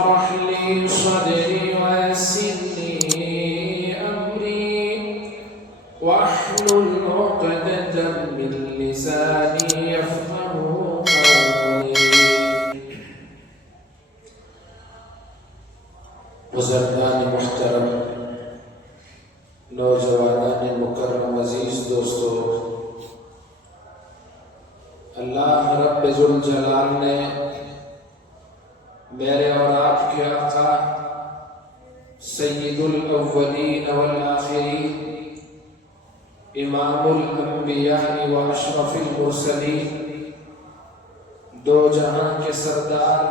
اشرح لي صدري ويسر لي أمري واحلل عقدة من لساني يفقهوا قولي. بزرگان محترم، نوجوانان مکرم، عزیز دوستو، اللہ رب ذوالجلال نے میرے اور آپ کے آقا سید الاولین والآخرین، امام الانبیاء و اشرف المرسلین، دو جہاں کے سردار،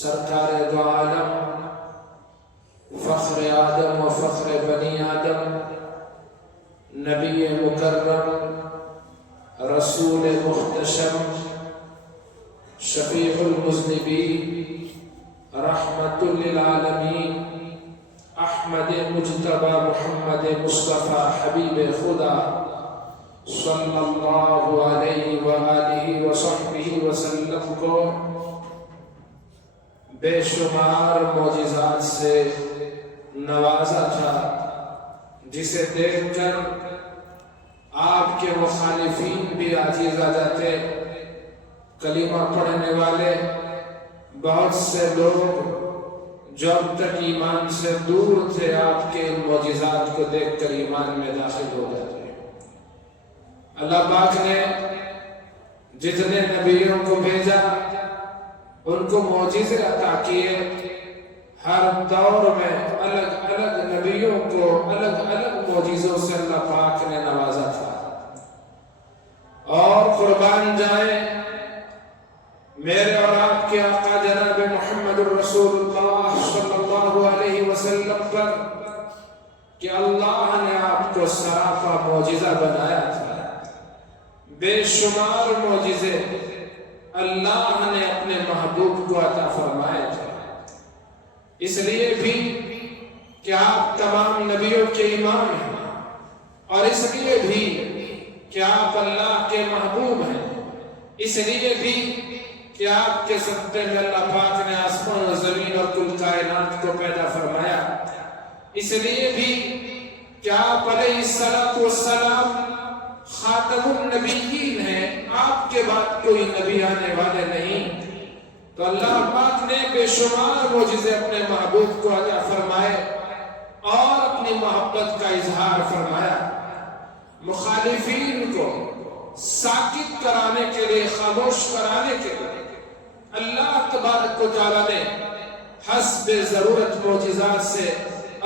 سرکار دو عالم، فخر آدم و فخر بنی آدم، نبی مکرم، رسول محتشم، شفیع المذنبین، رحمت للعالمین، احمد مجتبی محمد مصطفیٰ حبیب خدا صلی اللہ علیہ وآلہ وصحبہ وسلم کو بے شمار معجزات سے نوازا تھا، جسے دیکھ کر آپ کے مخالفین بھی عاجز آ جاتے۔ کلمہ پڑھنے والے بہت سے لوگ جو اب تک ایمان سے دور تھے، آپ کے معجزات کو دیکھ کر ایمان میں داخل ہو جاتے۔ اللہ پاک نے جتنے نبیوں کو بھیجا ان کو معجزے عطا کیے، ہر دور میں الگ الگ نبیوں کو الگ الگ معجزوں سے اللہ پاک نے نوازا تھا۔ اور قربان جائیں میرے اور آپ کے آقا جناب محمد الرسول اللہ صلی اللہ علیہ وسلم پر کہ اللہ نے آپ کو سراپا معجزہ بنایا تھا۔ بے شمار معجزے اللہ نے اپنے محبوب کو عطا فرمائے تھے، اس لیے بھی کہ آپ تمام نبیوں کے امام ہیں، اور اس لیے بھی کہ آپ اللہ کے محبوب ہیں، اس لیے بھی کہ آپ کے صدقے میں اللہ پاک نے آسمان و زمین اور کل کائنات کو پیدا فرمایا، اس لیے بھی کہ آپ علیہ السلام خاتم النبیین ہیں، آپ کے بعد کوئی نبی آنے والے نہیں۔ تو اللہ پاک نے بے شمار معجزے اپنے محبوب کو عطا فرمائے اور اپنی محبت کا اظہار فرمایا۔ مخالفین کو ساکت کرانے کے لیے، خاموش کرانے کے لیے اللہ تبارک و تعالیٰ نے حسب ضرورت معجزات سے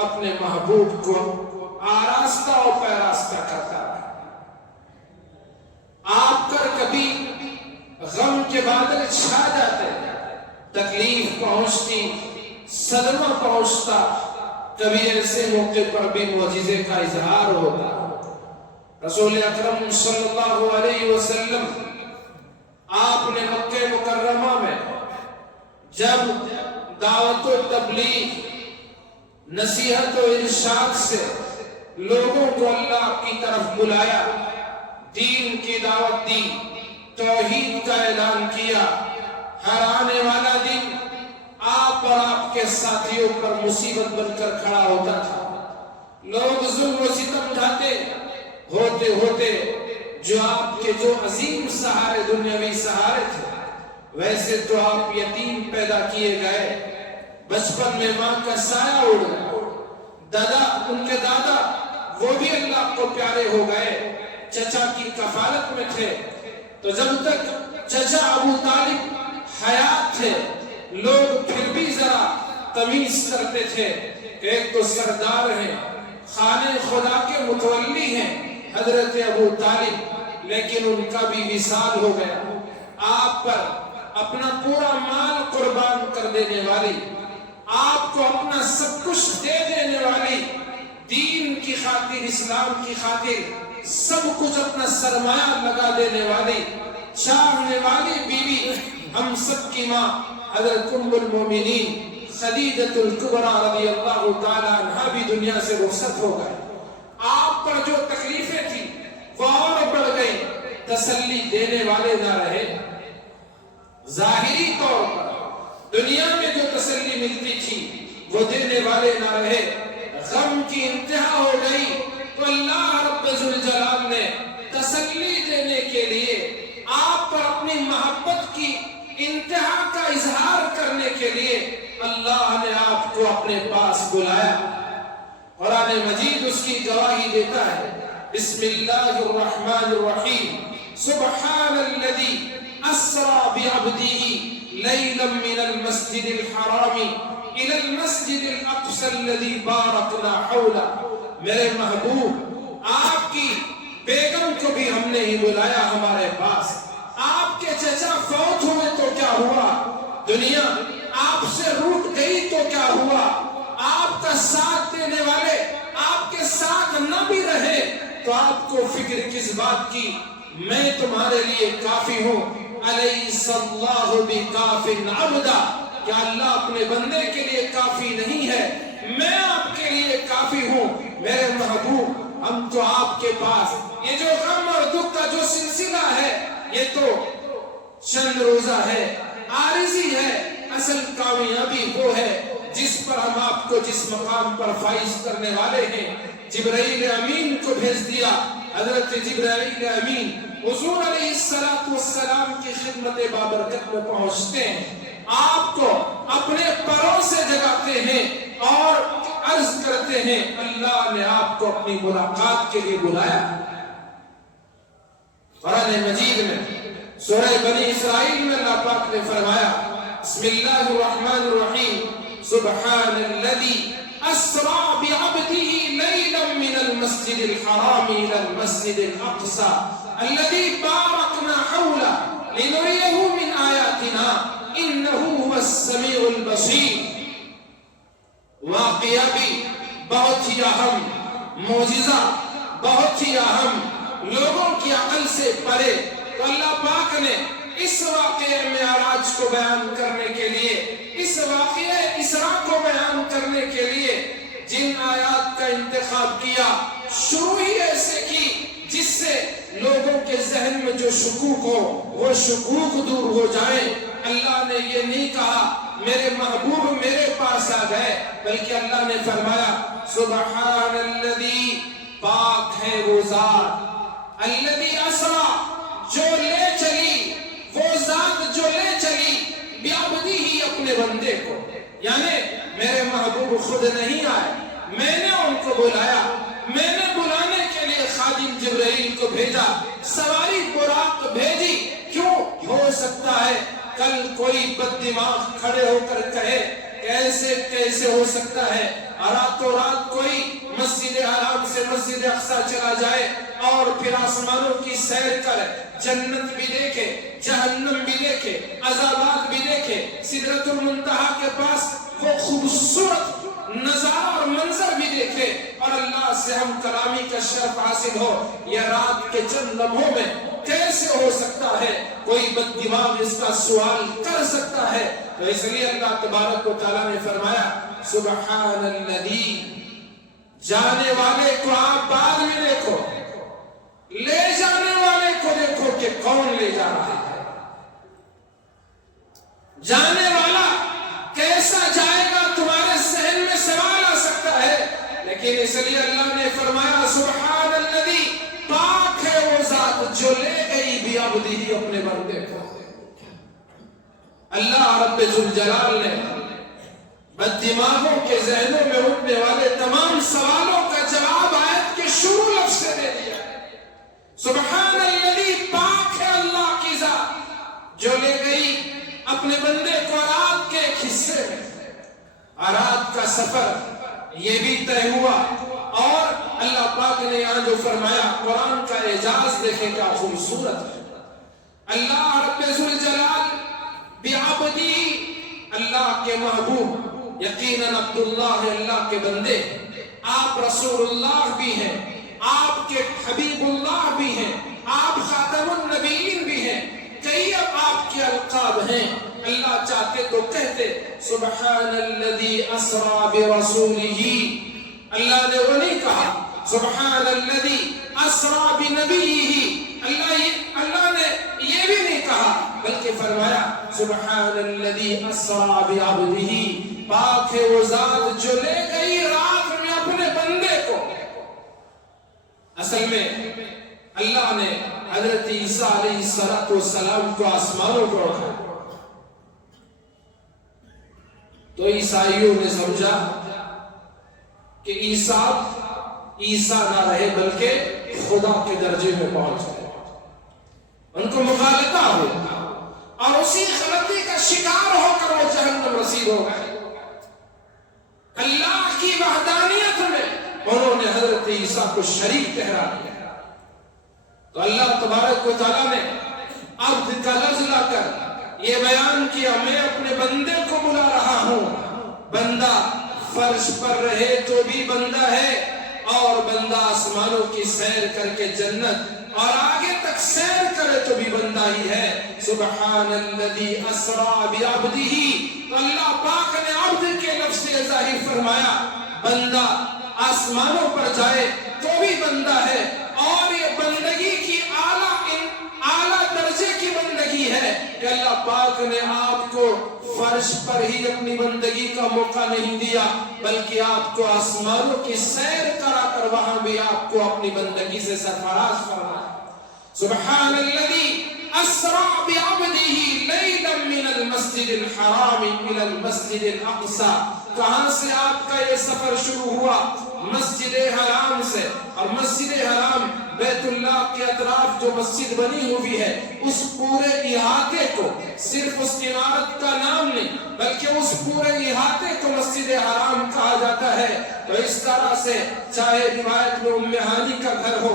اپنے محبوب کو آراستہ و پیراستہ کرتا ہے۔ آپ پر کبھی غم کے بادل چھا جاتے، تکلیف پہنچتی، صدمہ پہنچتا، کبھی ایسے موقع پر بھی معجزے کا اظہار ہوتا۔ رسول اکرم صلی اللہ علیہ وسلم آپ نے مکہ مکرمہ میں جب دعوت و تبلیغ، نصیحت و ارشاد سے لوگوں کو اللہ کی طرف بلایا، دین کی دعوت دی، توحید کا اعلان کیا، ہر آنے والا دن آپ اور آپ کے ساتھیوں پر مصیبت بن کر کھڑا ہوتا تھا۔ لوگ ظلم و ستم ڈھاتے، ہوتے ہوتے جو آپ کے جو عظیم سہارے، دنیاوی سہارے تھے، ویسے تو آپ یتیم پیدا کیے گئے، بچپن میں ماں کا سایہ اڑ گیا، دادا، ان کے دادا وہ بھی اللہ کو پیارے ہو گئے، چچا کی کفالت میں تھے۔ تو جب تک چچا ابو طالب حیات تھے، لوگ پھر بھی ذرا تمیز کرتے تھے، ایک تو سردار ہیں، خانے خدا کے متولی ہیں حضرت ابو طالب، لیکن ان کا بھی وصال ہو گیا۔ آپ پر اپنا پورا مال قربان کر دینے والی، آپ کو اپنا سب کچھ دے دینے والی، دین کی خاطر، اسلام کی خاطر سب کچھ اپنا سرمایہ لگا دینے والی، چاہنے والی بیوی، ہم سب کی ماں حضرت ام المومنین خدیجۃ الکبریٰ رضی اللہ تعالیٰ عنہا بھی دنیا سے رخصت ہو گئے۔ آپ پر جو تکلیفیں تھیں وہ اور بڑھ گئی، تسلی دینے والے نہ رہے۔ ظاہری طور پر دنیا میں جو تسلی ملتی تھی وہ دینے والے نہ رہے، غم کی انتہا ہو گئی، تو اللہ رب ذوالجلال نے تسلی دینے کے لیے آپ پر اپنی محبت کی انتہا کا اظہار کرنے کے لیے اللہ نے آپ کو اپنے پاس بلایا۔ قرآن مجید اس کی گواہی دیتا ہے، بسم اللہ الرحمن الرحیم، سبحان الذی اسری بعبدہ لیلا من المسجد الحرام الى المسجد الاقصى الذی بارکنا حولہ۔ میرے محبوب، آپ کی بیگم کو بھی ہم نے ہی بلایا ہمارے پاس۔ آپ کے چچا فوت ہوئے تو کیا ہوا، دنیا آپ سے روٹ گئی تو کیا ہوا، آپ کا ساتھ دینے والے آپ کے ساتھ نہ بھی رہے تو آپ کو فکر کس بات کی، میں تمہارے لیے کافی ہوں۔ الیس اللہ بکاف عبدا، کیا اللہ اپنے بندے کے لیے کافی نہیں ہے، میں آپ کے لیے کافی ہوں۔ میرے محبوب، ہم تو آپ کے پاس یہ جو غم اور دکھ کا جو سلسلہ ہے یہ تو چند روزہ ہے، عارضی ہے، اصل کامیابی وہ ہے جس پر ہم آپ کو جس مقام پر فائز کرنے والے ہیں۔ جبرائیل امین کو بھیج دیا، حضرت جبرائیل امین حضور علیہ السلام کی خدمت بابرکت میں پہنچتے ہیں، آپ کو اپنے پروں سے جگاتے ہیں اور عرض کرتے ہیں اللہ نے آپ کو اپنی ملاقات کے لیے بلایا۔ قرآن مجید میں سورہ بنی اسرائیل میں اللہ پاک نے فرمایا، بسم اللہ الرحمن الرحیم، سبحان الذی اسری بعبدہ لیلا من المسجد الحرام الى المسجد الاقصى الذی بارکنا حولہ لنریہ من آیاتنا انہ هو السمیع البصیر۔ واقعہ بھی بہت ہی اہم، معجزہ بہت ہی اہم، لوگوں کی عقل سے پرے، تو اللہ پاک نے اس واقعے معراج کو بیان کرنے کے لیے، اس واقعے اسراء کو بیان کرنے کے لیے جن آیات کا انتخاب کیا، شروع ہی ایسے کی جس سے لوگوں کے ذہن میں جو شکوک ہو وہ شکوک دور ہو جائے۔ اللہ نے یہ نہیں کہا میرے محبوب میرے پاس آ گئے، بلکہ اللہ نے فرمایا سبحان الذی، پاک ہے وہ ذات، الذی اسری، جو لے چلی، وہ ذات جو لے چلی، بعبدہ، اپنے بندے کو، یعنی میرے محبوب خود نہیں آئے، میں نے ان کو بلایا، میں نے بلانے کے لیے خادم جبرائیل کو بھیجا، سواری براق بھیجی۔ کیوں؟ ہو سکتا ہے کل کوئی بد دماغ کھڑے ہو کر کہے کیسے ہو سکتا ہے راتوں رات کوئی مسجد حرام سے مسجد اقصی چلا جائے اور پھر آسمانوں کی سیر کر جنت بھی دیکھے، جہنم بھی دیکھے، عذابات بھی دیکھے، سدرۃ المنتہا کے پاس وہ خوبصورت نظارہ اور منظر بھی دیکھے اور اللہ سے ہم کلامی کا شرف حاصل ہو، یہ رات کے چند لمحوں میں کیسے ہو سکتا ہے؟ کوئی بد دماغ اس کا سوال کر سکتا ہے۔ تو اس لیے اللہ تبارک و تعالیٰ نے فرمایا سبحان الذی، جانے والے کو آپ بعد میں دیکھو، لے جانے والے کو دیکھو کہ کون لے جا رہا ہے۔ جانے والا کیسا جائے گا تمہارے ذہن میں سوال آ سکتا ہے، لیکن اس لیے اللہ نے فرمایا سبحان الذی، پاک ہے وہ ذات جو لے گئی بعبدہ، اپنے بندے کو۔ اللہ رب ذوالجلال نے بد دماغوں کے ذہنوں میں اٹھنے والے تمام سوالوں کا جواب آیت کے شروع لفظ سے دے دیا۔ سبحان الذی، پاک ہے اللہ کی ذات جو لے گئی اپنے بندے کو رات کے ایک حصے میں۔ رات کا سفر یہ بھی طے ہوا، اور اللہ پاک نے یہاں جو فرمایا، قرآن کا اعجاز دیکھیں کیا خوبصورت ہے۔ اللہ رب ذوالجلال بعبدہ، اللہ کے محبوب، یقیناً عبداللہ ہے، اللہ کے بندے، آپ رسول اللہ بھی ہیں، آپ کے حبیب اللہ بھی ہیں، آپ خاتم النبیین بھی ہیں، کئی اب آپ کے القاب ہیں۔ اللہ چاہتے تو کہتے سبحان الذی اسری برسولہ، اللہ نے وہ نہیں کہا سبحان الذی اسری بنبیہ، اللہ نے یہ بھی نہیں کہا بلکہ فرمایا سبحان الذی اسرا بعبدہ، پاک ہے وہ ذات جو لے گئی رات میں اپنے بندے کو۔ اصل میں اللہ نے حضرت عیسیٰ علیہ السلام کو آسمانوں پر اٹھایا تو عیسائیوں نے سمجھا کہ عیسیٰ نہ رہے بلکہ خدا کے درجے میں پہنچ گئے، ان کو مغالطہ ہو اور اسی غلطی کا شکار ہو کر وہ جہنم رسید ہو گئے۔ اللہ کی وحدانیت میں انہوں نے حضرت عیسیٰ کو شریک ٹھہرا دیا، تو اللہ تبارک و تعالیٰ نے عبد کا لفظ لا کر یہ بیان کیا میں اپنے بندے کو بلا رہا ہوں، بندہ فرش پر رہے تو بھی بندہ ہے، اور بندہ آسمانوں کی سیر کر کے جنت اور آگے تک سیر کرے تو بھی بندہ ہی ہے۔ سبحان الذی اسرا بعبدہ، تو اللہ پاک نے عبد کے لفظ سے ظاہر فرمایا بندہ آسمانوں پر جائے تو بھی بندہ ہے، اور یہ بندگی کی اعلیٰ درجے کی بندگی ہے کہ اللہ پاک نے آپ کو فرش پر ہی اپنی بندگی کا موقع نہیں دیا بلکہ آپ کو آسمانوں کی سیر کرا کر وہاں بھی آپ کو اپنی بندگی سے سرفراز فرمایا۔ سبحان الذی اسرا بعبدہ لیلا من المسجد الحرام الى المسجد الاقصی، کہاں سے آپ کا یہ سفر شروع ہوا؟ مسجد حرام سے، اور مسجد حرام بیت اللہ کے اطراف جو مسجد بنی ہوئی ہے اس پورے احاطے کو، صرف اس عمارت کا نام نہیں بلکہ اس پورے احاطے کو مسجد حرام کہا جاتا ہے۔ تو اس طرح سے چاہے روایت میں ام ہانی کا گھر ہو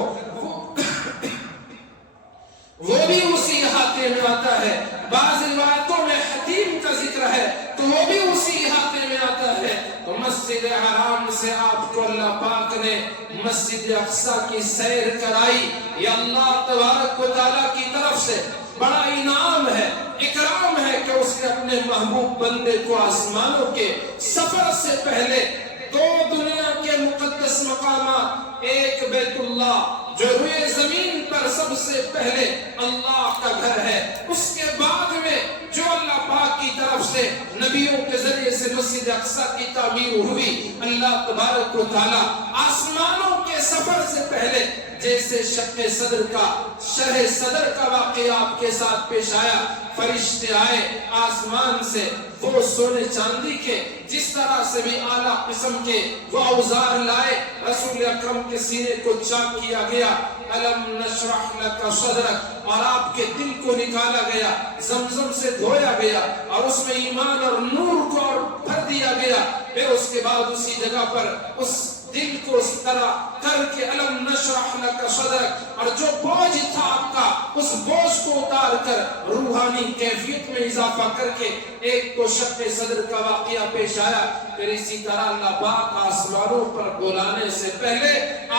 وہ بھی اسی احاطے میں آتا ہے، بعض روایتوں میں حتیم کا ذکر ہے تو وہ بھی اسی احاطے میں آتا ہے۔ تو مسجد حرام سے آپ کو اللہ پاک نے مسجد اقصی کی سیر کرائی، یہ اللہ تبارک و تعالیٰ کی طرف سے بڑا انعام ہے، اکرام ہے کہ اس نے اپنے محبوب بندے کو آسمانوں کے سفر سے پہلے دو دنیا کے مقدس مقامات، ایک بیت اللہ جو روئے زمین پر سب سے پہلے اللہ کا گھر ہے، اس کے بعد میں جو اللہ پاک کی طرف سے نبیوں کے ذریعے سے مسجد اقصی کی تعمیر ہوئی، اللہ تبارک و تعالیٰ آسمانوں کے سفر سے پہلے جیسے شق صدر کا شرح صدر کا واقعہ آپ کے ساتھ پیش آیا، فرشتے آئے آسمان سے وہ سونے چاندی کے جس طرح سے بھی اعلیٰ قسم کے وہ اوزار لائے، رسول اکرم کے سینے کو چاک کیا گیا، الم نشرح لک صدرک، اور آپ کے دل کو نکالا گیا، زمزم سے دھویا گیا اور اس میں ایمان اور نور کو اور بھر دیا گیا، پھر اس کے بعد اسی جگہ پر اس دل کو اس طرح کر کے الم نشرح لک صدرک، اور جو بوجھ تھا آپ کا اس بوجھ کو اتار کر روحانی کیفیت میں اضافہ کر کے ایک تو شق صدر کا واقعہ پیش آیا۔ پھر اسی طرح اللہ پاک آسمانوں پر بلانے سے پہلے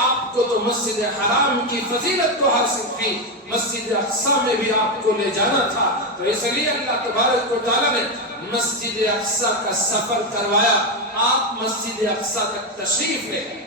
آپ کو تو مسجد حرام کی فضیلت تو حاصل تھی، مسجد اقصی میں بھی آپ کو لے جانا تھا، تو اس لیے اللہ تبارک و تعالیٰ نے مسجد اقصی کا سفر کروایا، آپ مسجد اقصی تک تشریف لے گئے۔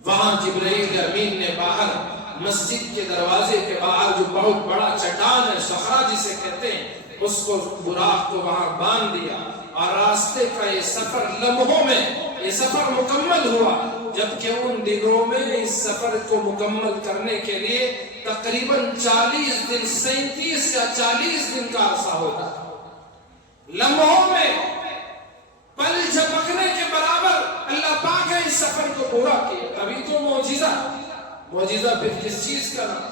وہاں جبرائیل امین نے باہر مسجد کے دروازے کے باہر جو بہت بڑا چٹان ہے، صخرہ جسے کہتے ہیں، اس کو براق کو وہاں باندھ دیا، اور راستے کا یہ سفر لمحوں میں یہ سفر مکمل ہوا، جبکہ ان دنوں میں اس سفر کو مکمل کرنے کے لیے تقریباً 40 دن 37 یا 40 دن کا عرصہ ہوتا تھا۔ لمحوں میں پل جھپکنے کے برابر اللہ پاک نے اس سفر کو پورا کیا، تبھی تو معجزہ پھر کس چیز کا نام؟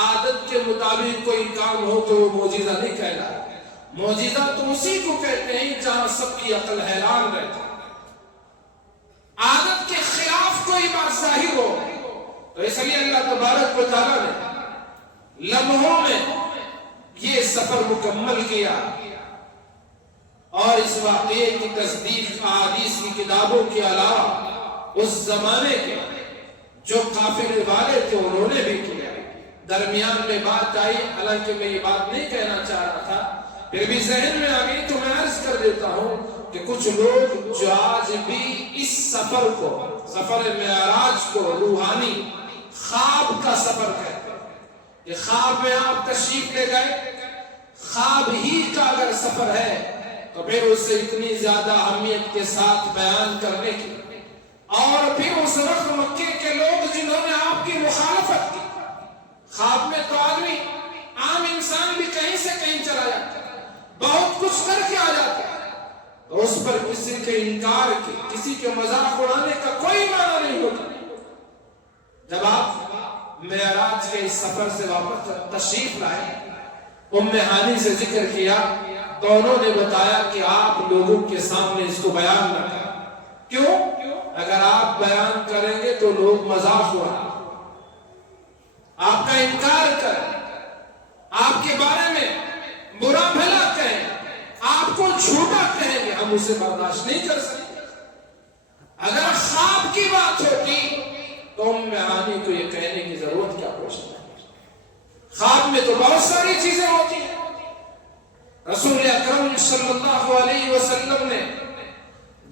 عادت کے مطابق کوئی کام ہو تو وہ معجزہ نہیں کہلاتا، معجزہ تو اسی کو کہتے ہیں جہاں سب کی عقل حیران رہتی، عادت کے خلاف کوئی بات ظاہر ہو، تو اس لیے اللہ تبارک و تعالیٰ نے لمحوں میں یہ سفر مکمل کیا، اور اس واقعے کی تصدیق احادیث کی کتابوں کے علاوہ اس زمانے کے جو قافلے والے تھے انہوں نے بھی کیا۔ درمیان میں بات آئی، حالانکہ میں یہ بات نہیں کہنا چاہ رہا تھا، پھر بھی ذہن میں آ گئی تو میں عرض کر دیتا ہوں کہ کچھ لوگ جو آج بھی اس سفر کو، سفر معراج کو روحانی خواب کا سفر کہتے ہیں، کہ خواب میں آپ تشریف لے گئے، خواب ہی کا اگر سفر ہے تو پھر اسے اتنی زیادہ اہمیت کے ساتھ بیان کرنے کی، اور پھر اس وقت مکے کے لوگ جنہوں نے آپ کی مخالفت کی، خواب میں تو آدمی عام انسان بھی کہیں سے کہیں چلا جاتا ہے، بہت کچھ کر کے آ جاتا ہے، تو اس پر کسی کے انکار کی، کسی کے مذاق اڑانے کا کوئی معنی نہیں ہوتا۔ جب آپ معراج کے اس سفر سے واپس تشریف لائے، ام ہانی سے ذکر کیا تو انہوں نے بتایا کہ آپ لوگوں کے سامنے اس کو بیان نہ کریں۔ کیوں؟ اگر آپ بیان کریں گے تو لوگ مذاق اڑائیں، آپ کا انکار کریں، آپ کے بارے میں برا بھلا کہیں، آپ کو جھوٹا کہیں گے، ہم اسے برداشت نہیں کر سکتے۔ اگر خواب کی بات ہوتی تو ام ہانی کو یہ کہنے کی ضرورت کیا پوچھنا ہے؟ خواب میں تو بہت ساری چیزیں ہوتی ہیں۔ رسول اکرم صلی اللہ علیہ وسلم نے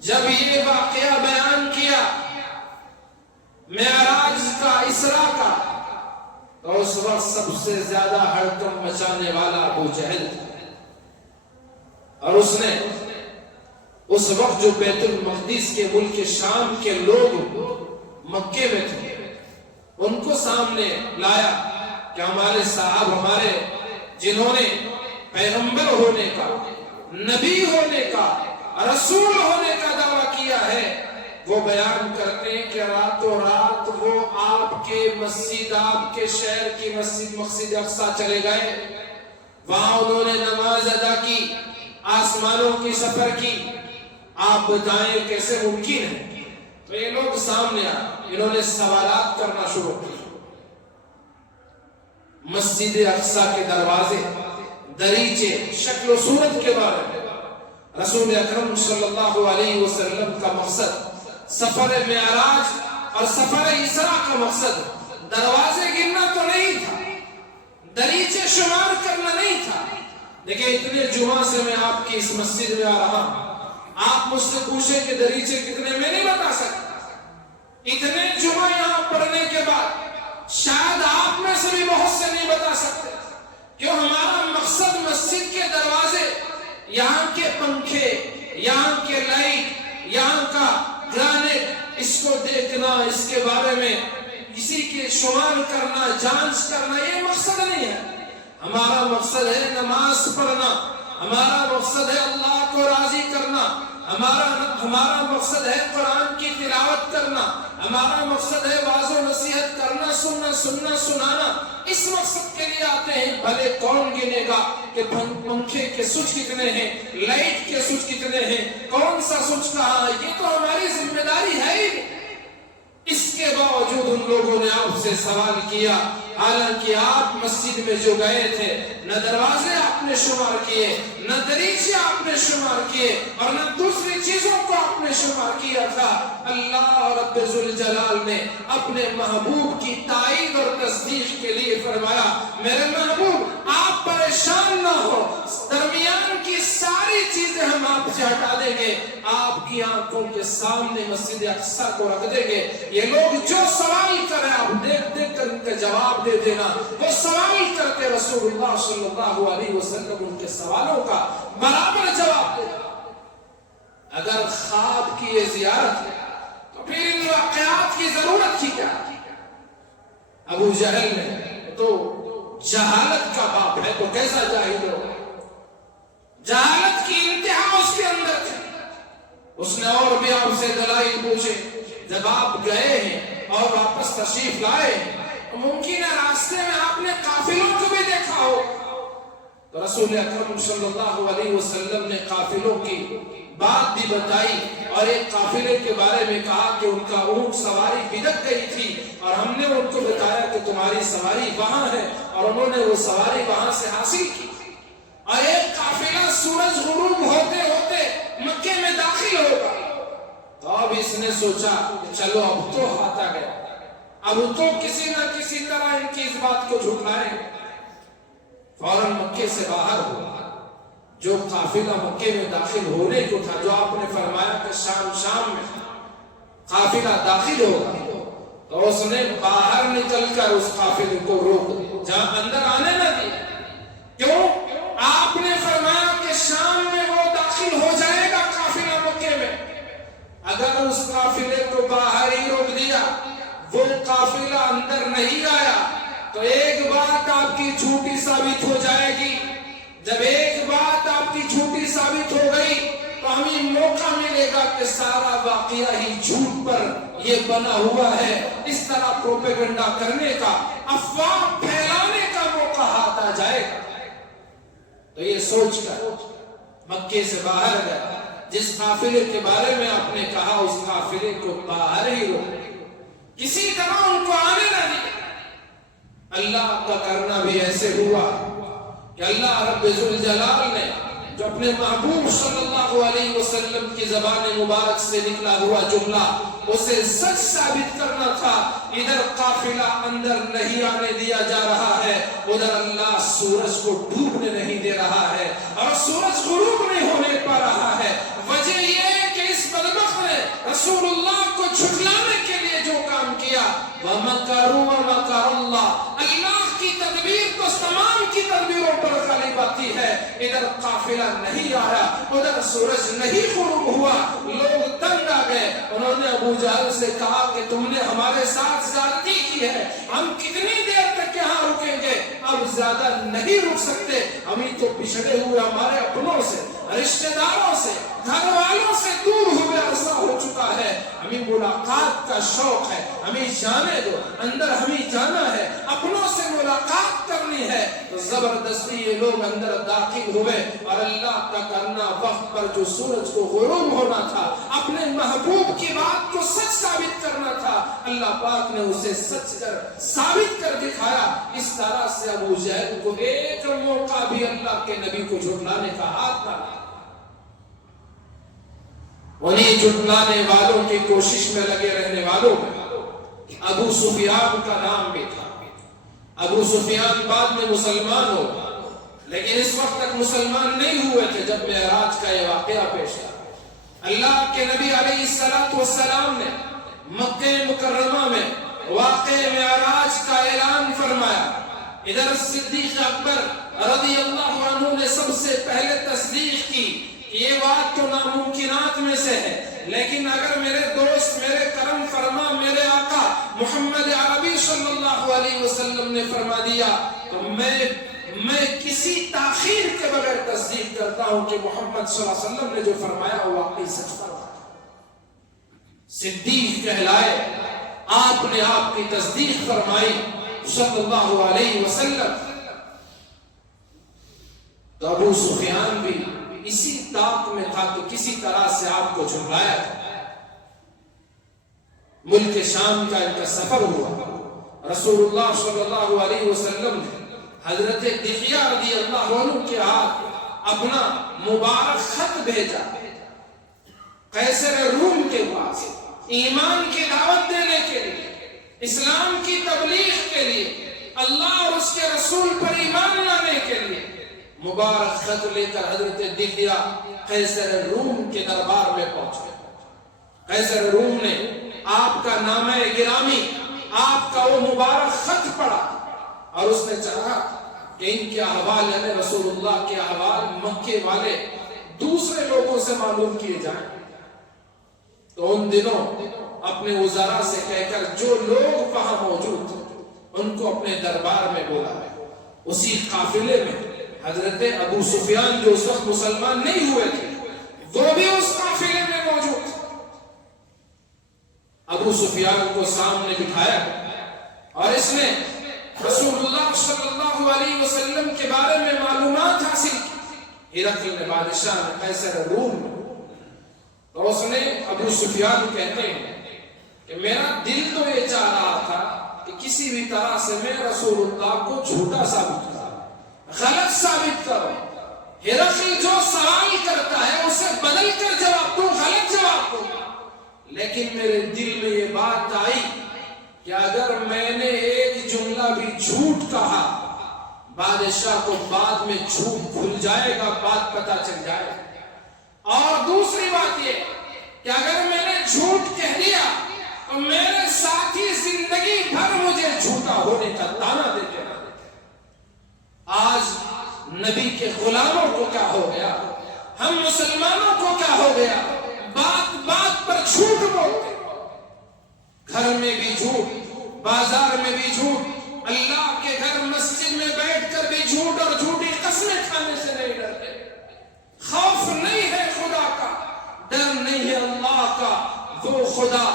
جب یہ واقعہ بیان کیا معراج کا، اسراء کا، تو اس وقت سب سے زیادہ ہڑکم مچانے والا ابو جہل تھا، اور اس نے اس وقت جو بیت المقدس کے ملک شام کے لوگ مکے میں تھے ان کو سامنے لایا کہ ہمارے صاحب، ہمارے جنہوں نے پیغمبر ہونے کا، نبی ہونے کا، رسول ہونے کا دعویٰ کیا ہے، وہ بیان کرتے ہیں کہ راتوں رات وہ آپ کے مسجد، آپ کے شہر کی مسجد اقصیٰ چلے گئے، وہاں انہوں نے نماز ادا کی، آسمانوں کی سفر کی۔ آپ بتائیں کیسے ممکن ہے؟ تو یہ لوگ سامنے آئے، انہوں نے سوالات کرنا شروع کیا۔ مسجد اقصیٰ کے دروازے، دریچے، شکل و صورت کے بارے میں رسول اکرم صلی اللہ علیہ وسلم کا مقصد سفر معراج اور سفر اسراء کا مقصد دروازے گننا تو نہیں تھا، دریچے شمار کرنا نہیں تھا۔ دیکھیں اتنے جمعہ سے میں آپ کی اس مسجد میں آ رہا ہوں، آپ مجھ سے پوچھیں کہ دریچے کتنے، میں نہیں بتا سکتا۔ اتنے جمعہ یہاں پڑھنے کے بعد شاید آپ میں سے بھی بہت سے نہیں بتا سکتے، کیوں؟ ہمارا مقصد مسجد کے دروازے، یہاں کے پنکھے، یہاں کے لائٹ، یہاں کا گرانٹ، اس کو دیکھنا، اس کے بارے میں کسی کے شمار کرنا، جانچ کرنا، یہ مقصد نہیں ہے۔ ہمارا مقصد ہے نماز پڑھنا، ہمارا مقصد ہے اللہ کو راضی کرنا، ہمارا مقصد ہے قرآن کی تلاوت کرنا، ہمارا مقصد ہے واعظ و نصیحت کرنا، سننا سنانا۔ اس مقصد کے لیے آتے ہیں۔ بھلے کون گنے گا کہ پنکھے کے سوئچ کتنے ہیں، لائٹ کے سوئچ کتنے ہیں، کون سا سوئچ کہاں ہے، یہ تو ہماری ذمہ داری ہے ہی۔ اس کے باوجود ان لوگوں نے آپ سے سوال کیا، حالانکہ آپ مسجد میں جو گئے تھے، نہ دروازے آپ نے شمار کیے، نہ دریچے آپ نے شمار کیے، اور نہ دوسری چیزوں کو آپ نے شمار کیا تھا۔ اللہ رب ذوالجلال نے اپنے محبوب کی تائید اور تصدیق کے لیے فرمایا، میرے محبوب آپ پریشان نہ ہو، درمیان کی ساری چیزیں ہم آپ سے ہٹا دیں گے، آپ کی آنکھوں کے سامنے مسجد اقصیٰ کو رکھ دیں گے۔ یہ لوگ جو سوال کریں آپ دیکھ دیکھ کر ان کا جواب دے دینا۔ وہ سوال کرتے رسول اللہ صلی اللہ علیہ وسلم ان کے سوالوں کا برابر جواب دے۔ اگر خواب کی یہ زیارت ہے تو پھر ان واقعات کی ضرورت کی کیا؟ ابو جہل نے تو جہالت کا باپ ہے، تو کیسا جاہل ہو؟ جہالت کی انتہا اس کے اندر تھی۔ اس نے اور بھی آپ سے دلائل پوچھے۔ جب آپ گئے ہیں اور واپس تشریف لائے تو ممکن ہے راستے میں آپ نے قافلوں کو بھی دیکھا ہو، تو رسول اکرم صلی اللہ علیہ وسلم نے قافلوں کی بات بھی بتائی، اور ایک قافلے کے بارے میں کہا کہ ان کا اونٹ سواری بدک گئی تھی، اور ہم نے ان کو بتایا کہ تمہاری سواری وہاں ہے، اور انہوں نے وہ سواری وہاں سے حاصل کی۔ اور ایک قافلہ سورج غروب ہوتے ہوتے مکے میں داخل ہوگا، تو اب اس نے سوچا کہ چلو اب تو ہاتھ آ گیا، اب تو کسی نہ کسی طرح ان کی اس بات کو جھٹلائیں۔ فوراً مکے سے باہر ہوا، جو قافلہ مکے میں داخل ہونے کو تھا، جو آپ نے فرمایا کہ شام میں قافلہ داخل ہوگا، تو تو اس نے باہر نکل کر اس قافلے کو روک دیا، جہاں اندر آنے نہ دیا۔ کیوں؟ آپ نے فرمایا کہ شام میں وہ داخل ہو جائے گا قافلہ مکے میں، اگر اس قافلے کو باہر ہی روک دیا، وہ قافلہ اندر نہیں آیا، تو ایک بات آپ کی جھوٹی ثابت ہو جائے گی۔ جب ایک بات آپ کی جھوٹی ثابت ہو گئی تو ہمیں موقع ملے گا کہ سارا واقعہ ہی جھوٹ پر یہ بنا ہوا ہے، اس طرح پروپیگنڈا کرنے کا، افواہ پھیلانے کا موقع ہاتھ آ جائے گا۔ تو یہ سوچ کر مکے سے باہر گیا۔ جس قافلے کے بارے میں آپ نے کہا اس قافلے کو باہر ہی روک، کسی طرح ان کو آنے نہ دیا۔ اللہ کا کرنا بھی ایسے ہوا کہ اللہ رب ذوالجلال نے جو اپنے محبوب صلی اللہ علیہ وسلم کی زبان مبارک سے نکلا ہوا جملہ اسے سچ ثابت کرنا تھا۔ ادھر قافلہ اندر نہیں آنے دیا جا رہا ہے، ادھر اللہ سورج کو ڈوبنے نہیں دے رہا ہے اور سورج غروب نہیں ہونے پا رہا ہے۔ وجہ یہ ہے کہ اس بدبخت نے رسول اللہ کو جھٹلانے کے لیے جو کام کیا، وَمَكَرُوا وَمَكَرَ اللَّهُ، اللہ کی تدبیر تو تمام کی تدبیروں پر غالب آتی ہے۔ ادھر قافلہ نہیں آیا، ادھر سورج نہیں غروب ہوا، لوگ تنگ آ گئے۔ انہوں نے ابو جہل سے کہا کہ تم نے ہمارے ساتھ زیادتی کی ہے، ہم کتنی دیر تک یہاں رکیں گے؟ اب زیادہ نہیں رک سکتے، ہمیں تو پچھڑے ہوئے ہمارے اپنوں سے، رشتہ داروں سے، گھر والوں سے دور ہوئے عرصہ ہو چکا ہے، ہمیں ملاقات کا شوق ہے، ہمیں جانے دو، اندر ہمیں جانا ہے، اپنوں سے ملاقات کرنی ہے۔ تو زبردستی یہ لوگ اندر داخل ہوئے اور اللہ کا کرنا وقت پر جو سورج کو غروب ہونا تھا، اپنے محبوب کی بات کو سچ ثابت کرنا تھا، اللہ پاک نے اسے سچ کر ثابت کر دکھایا۔ اس طرح سے ابو جہل کو ایک موقع بھی اللہ کے نبی کو جھٹلانے کا ہاتھ نہ لگا۔ انہیں جھٹلانے والوں کی کوشش میں لگے رہنے والوں میں ابو سفیان کا نام بھی تھا۔ ابو سفیان بعد میں مسلمان ہو، لیکن اس وقت تک مسلمان نہیں ہوئے تھے جب معراج کا یہ واقعہ پیش آیا۔ اللہ کے نبی علیہ السلام نے مکہ مکرمہ میں واقع معراج کا اعلان فرمایا۔ ادھر صدیق اکبر رضی اللہ عنہ نے سب سے پہلے تصدیق کی کہ یہ بات تو ناممکنات میں سے ہے، لیکن اگر میرے دوست، میرے کرم فرما، میرے آقا محمد عربی صلی اللہ علیہ وسلم نے فرما دیا تو میں کسی تاخیر کے بغیر تصدیق کرتا ہوں کہ محمد صلی اللہ علیہ وسلم نے جو فرمایا وہ واقعی سچ فرمایا۔ صدیق کہلائے، آپ نے آپ کی تصدیق فرمائی صلی اللہ علیہ وسلم۔ تو ابو سفیان بھی اسی طاق میں تھا کہ کسی طرح سے آپ کو جھٹلایا۔ ملک شام کا ان کا سفر ہوا، رسول اللہ صلی اللہ علیہ وسلم نے حضرت دحیہ رضی اللہ عنہ کے ہاتھ اپنا مبارک خط بھیجا قیصر روم کے پاس، ایمان کی دعوت دینے کے لیے، اسلام کی تبلیغ کے لیے، اللہ اور اس کے رسول پر ایمان لانے کے لیے مبارک خط لے کر حضرت دحیہ قیصر روم کے دربار میں پہنچے۔ قیصر روم نے آپ کا نامہ گرامی، آپ کا وہ مبارک خط پڑھا اور اس نے چاہا کہ ان کے احوال، یعنی رسول اللہ کے احوال مکے والے دوسرے لوگوں سے معلوم کیے جائیں۔ تو ان دنوں اپنے وزراء سے کہہ کر جو لوگ وہاں موجود تھے ان کو اپنے دربار میں بولا۔ اسی قافلے میں حضرت ابو سفیان جو اس وقت مسلمان نہیں ہوئے تھے وہ بھی اس قافلے میں موجود تھے۔ ابو سفیان کو سامنے بٹھایا اور اس نے رسول اللہ صلی اللہ علیہ وسلم کے بارے میں معلومات حاصل کی۔ ہرقل نے، بادشاہ نے، قیصر روم نے، تو اس نے ابو سفیان کہتے ہیں کہ میرا دل تو یہ چاہ رہا تھا کہ کسی بھی طرح سے میں رسول اللہ کو جھوٹا ثابت کروں، غلط ثابت کروں۔ ہرقل جو سوال کرتا ہے اسے بدل کر جواب دوں، غلط جواب دوں، لیکن میرے دل میں یہ بات آئی کہ اگر میں نے ایک جملہ بھی جھوٹ کہا بادشاہ کو بعد میں جھوٹ بھول جائے گا، بات پتہ چل جائے گا۔ اور دوسری بات یہ کہ اگر میں نے جھوٹ کہہ دیا تو میرے ساتھی زندہ جھوٹا ہونے کا تانا دیتے ہیں۔ آج نبی کے غلاموں کو کیا ہو گیا، ہم مسلمانوں کو کیا ہو گیا، بات بات پر جھوٹ بولتے، گھر میں بھی جھوٹ، بازار میں بھی جھوٹ، اللہ کے گھر مسجد میں بیٹھ کر بھی جھوٹ اور جھوٹی قسمیں کھانے سے نہیں ڈرتے۔ خوف نہیں ہے خدا کا، ڈر نہیں ہے اللہ کا۔ وہ خدا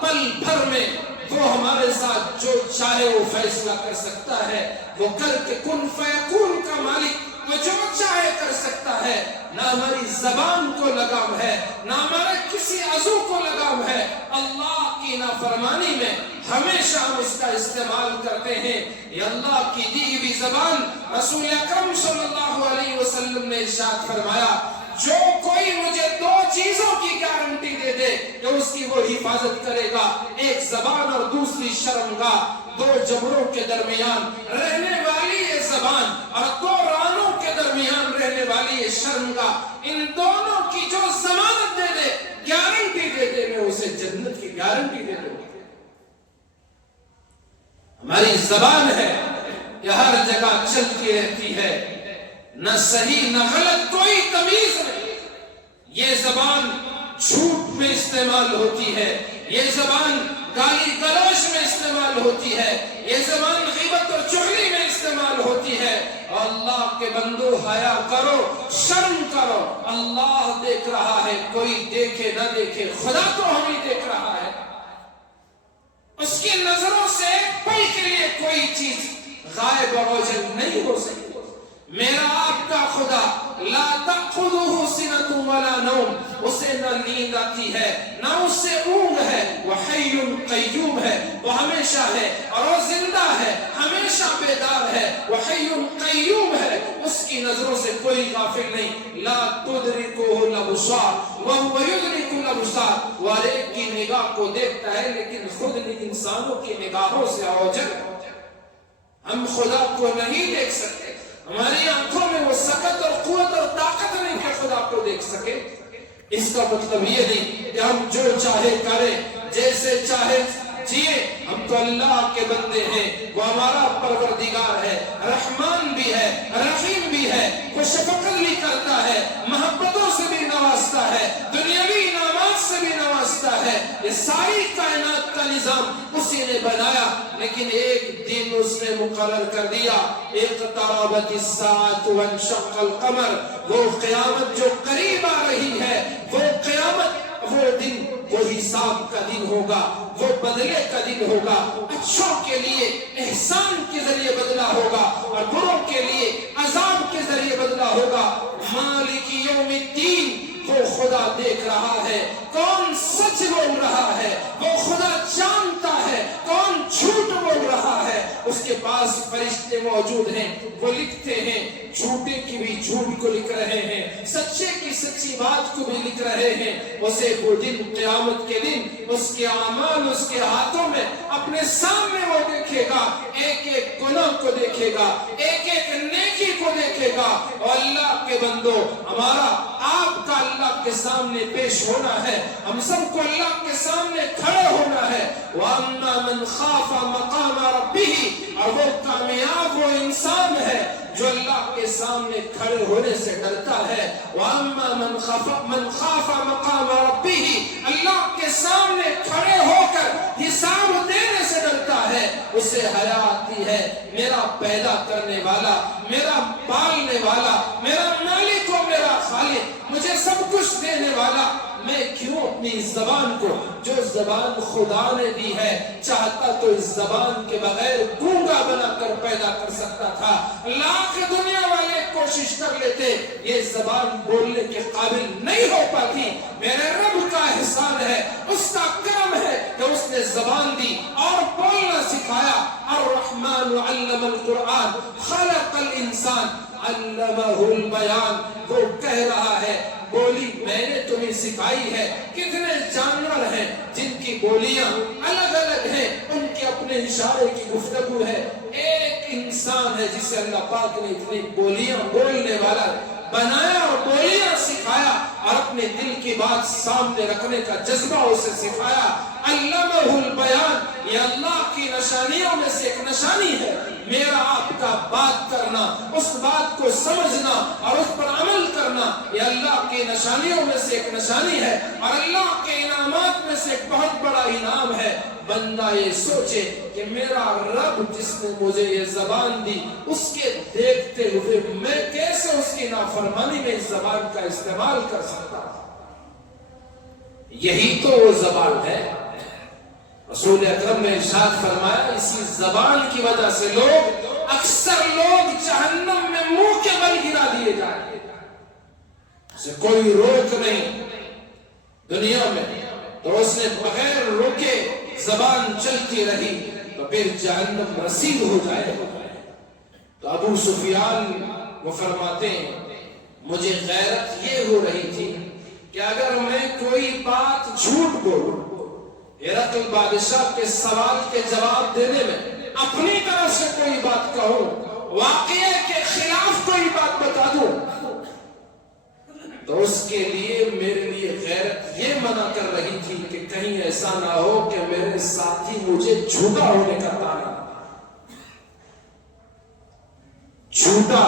پل بھر میں وہ ہمارے ساتھ جو چاہے وہ فیصلہ کر سکتا ہے، وہ کر کے کن فیکون کا مالک، وہ جو چاہے کر سکتا ہے۔ نہ ہماری زبان کو لگام ہے، نہ ہمارے کسی عضو کو لگام ہے۔ اللہ کی نافرمانی میں ہمیشہ ہم اس کا استعمال کرتے ہیں۔ یہ اللہ کی دی ہوئی زبان، رسول اکرم صلی اللہ علیہ وسلم نے ارشاد فرمایا، جو کوئی مجھے دو چیزوں کی گارنٹی دے دے کہ اس کی وہ حفاظت کرے گا، ایک زبان اور دوسری شرمگاہ، دو جبروں کے درمیان رہنے والی یہ زبان اور دو رانوں کے درمیان رہنے والی یہ شرمگاہ، ان دونوں کی جو ضمانت دے دے، گارنٹی دے دے، میں اسے جنت کی گارنٹی دے دوں۔ ہماری زبان ہے یہ ہر جگہ چلتی رہتی ہے، نہ صحیح نہ غلط کوئی تمیز نہیں۔ یہ زبان جھوٹ میں استعمال ہوتی ہے، یہ زبان گالی گلوچ میں استعمال ہوتی ہے، یہ زبان غیبت اور چغلی میں استعمال ہوتی ہے۔ اللہ کے بندو حیا کرو، شرم کرو، اللہ دیکھ رہا ہے، کوئی دیکھے نہ دیکھے، خدا تو ہمیں دیکھ رہا ہے۔ اس کی نظروں سے پل کے لیے کوئی چیز غائب اور اوجھل نہیں ہو سکتی۔ میرا آپ کا خدا لا تأخذہ سنۃ ولا نوم، اسے نہ نیند آتی ہے نہ اس سے اونگ ہے، وہ حی قیوم ہے، وہ ہمیشہ ہے اور وہ زندہ ہے، ہمیشہ بیدار ہے، وہ حی قیوم ہے، اس کی نظروں سے کوئی غافل نہیں۔ لا تدرکہ الابصار وہو یدرک الابصار، وہ ہر ایک کی نگاہ کو دیکھتا ہے لیکن خود انسانوں کی نگاہوں سے اوجھل ہے۔ ہم خدا کو نہیں دیکھ سکتے، ہماری آنکھوں میں وہ سکت اور قوت اور طاقت نہیں کہ خدا کو دیکھ سکے۔ اس کا مطلب یہ نہیں کہ ہم جو چاہے کریں، جیسے چاہے جیے، ہم تو اللہ کے بندے ہیں، وہ ہمارا پروردگار ہے، رحمان بھی ہے، رحیم بھی ہے، وہ شفقت بھی کرتا ہے، محبتوں سے بھی نوازتا ہے، دنیاوی انعامات سے بھی نوازتا ہے۔ یہ ساری کائنات کا نظام اسی نے بنایا، لیکن ایک دن اس نے مقرر کر دیا، اقتربت الساعۃ وانشق القمر، وہ قیامت جو قریب آ رہی ہے، وہ قیامت، وہ دن، وہ حساب کا دن ہوگا، وہ بدلے کا دن ہوگا۔ اچھوں کے لیے احسان کے ذریعے بدلہ ہوگا اور بروں کے لیے عذاب کے ذریعے بدلہ ہوگا۔ مالک یوم الدین، وہ خدا دیکھ رہا ہے، کون سچ بول رہا ہے، وہ خدا جانتا ہے، کون جھوٹ بول رہا ہے۔ اس کے پاس فرشتے موجود ہیں، وہ لکھتے ہیں، جھوٹے کی بھی جھوٹ کو لکھ رہے ہیں، سچے کی سچی بات کو بھی لکھ رہے ہیں۔ اسے وہ دن، قیامت کے دن، اس کے اعمال اس کے ہاتھوں میں اپنے سامنے وہ دیکھے گا، ایک ایک گناہ کو دیکھے گا، ایک ایک نیکی کو دیکھے گا۔ اور اللہ کے بندو، ہمارا آپ کا اللہ کے سامنے پیش ہونا ہے، ہم سب کو اللہ کے سامنے کھڑے ہونا ہے۔ وَأَمَّا مَنْ خَافَ مَقَامَ رَبِّهِ، اور وہ کامیاب وہ انسان ہے جو اللہ کے سامنے کھڑے ہونے سے ڈرتا ہے۔ وَأَمَّا مَنْ خَافَ مَقَامَ رَبِّهِ، اللہ کے سامنے کھڑے ہو کر حساب دینے سے ڈرتا ہے، اسے حیا آتی ہے، میرا پیدا کرنے والا، میرا پالنے والا، میرا مالک و میرا خالق، مجھے سب کچھ دینے والا، میں کیوں اپنی زبان کو، جو زبان خدا نے دی ہے، چاہتا تو اس زبان کے بغیر گونگا بنا کر پیدا کر سکتا تھا۔ لاکھ دنیا والے کوشش کر لیتے، یہ زبان بولنے کے قابل نہیں ہو پاتی۔ میرے رب کا احسان ہے، اس کا کرم ہے کہ اس نے زبان دی اور بولنا سکھایا۔ الرحمن علم القرآن خلق الانسان علمہ البیان، وہ کہہ رہا ہے، بولی میں نے تمہیں سکھائی ہے۔ کتنے جانور ہیں جن کی بولیاں الگ الگ ہیں، ان کے اپنے اشارے کی گفتگو ہے۔ ایک انسان ہے جسے اللہ پاک نے اتنی بولیاں بولنے والا بنایا اور بولیاں سکھایا اور اپنے دل کی بات سامنے رکھنے کا جذبہ اسے سکھایا. علمہ البیان، یہ اللہ کی نشانیوں میں سے ایک نشانی ہے. میرا آپ کا بات کرنا، اس بات کو سمجھنا اور اس پر عمل کرنا، یہ اللہ کی نشانیوں میں سے ایک نشانی ہے اور اللہ کے انعامات میں سے ایک بہت بڑا انعام ہے. بندہ یہ سوچے کہ میرا رب جس نے مجھے یہ زبان دی، اس کے دیکھتے ہوئے میں کیسے اس کی نافرمانی میں اس زبان کا استعمال کر سکتا ہوں. یہی تو وہ زبان ہے. رسول اکرم نے ارشاد فرمایا اسی زبان کی وجہ سے اکثر لوگ جہنم میں منہ کے بل گرا دیے جائیں. اسے کوئی روک نہیں دنیا میں، تو اس نے بغیر روکے زبان چلتی رہی تو پھر جہنم رسید ہو جائے. تو ابو سفیان وہ فرماتے ہیں مجھے غیرت یہ ہو رہی تھی کہ اگر میں کوئی بات جھوٹ بولوں، ہرقل بادشاہ کے سوال کے جواب دینے میں اپنی طرف سے کوئی بات کہوں، واقعے کے خلاف کوئی بات بتا دوں، تو اس کے لیے میرے لیے غیرت یہ منع کر رہی تھی کہ کہیں ایسا نہ ہو کہ میرے ساتھی مجھے جھوٹا ہونے کا تانا، جھوٹا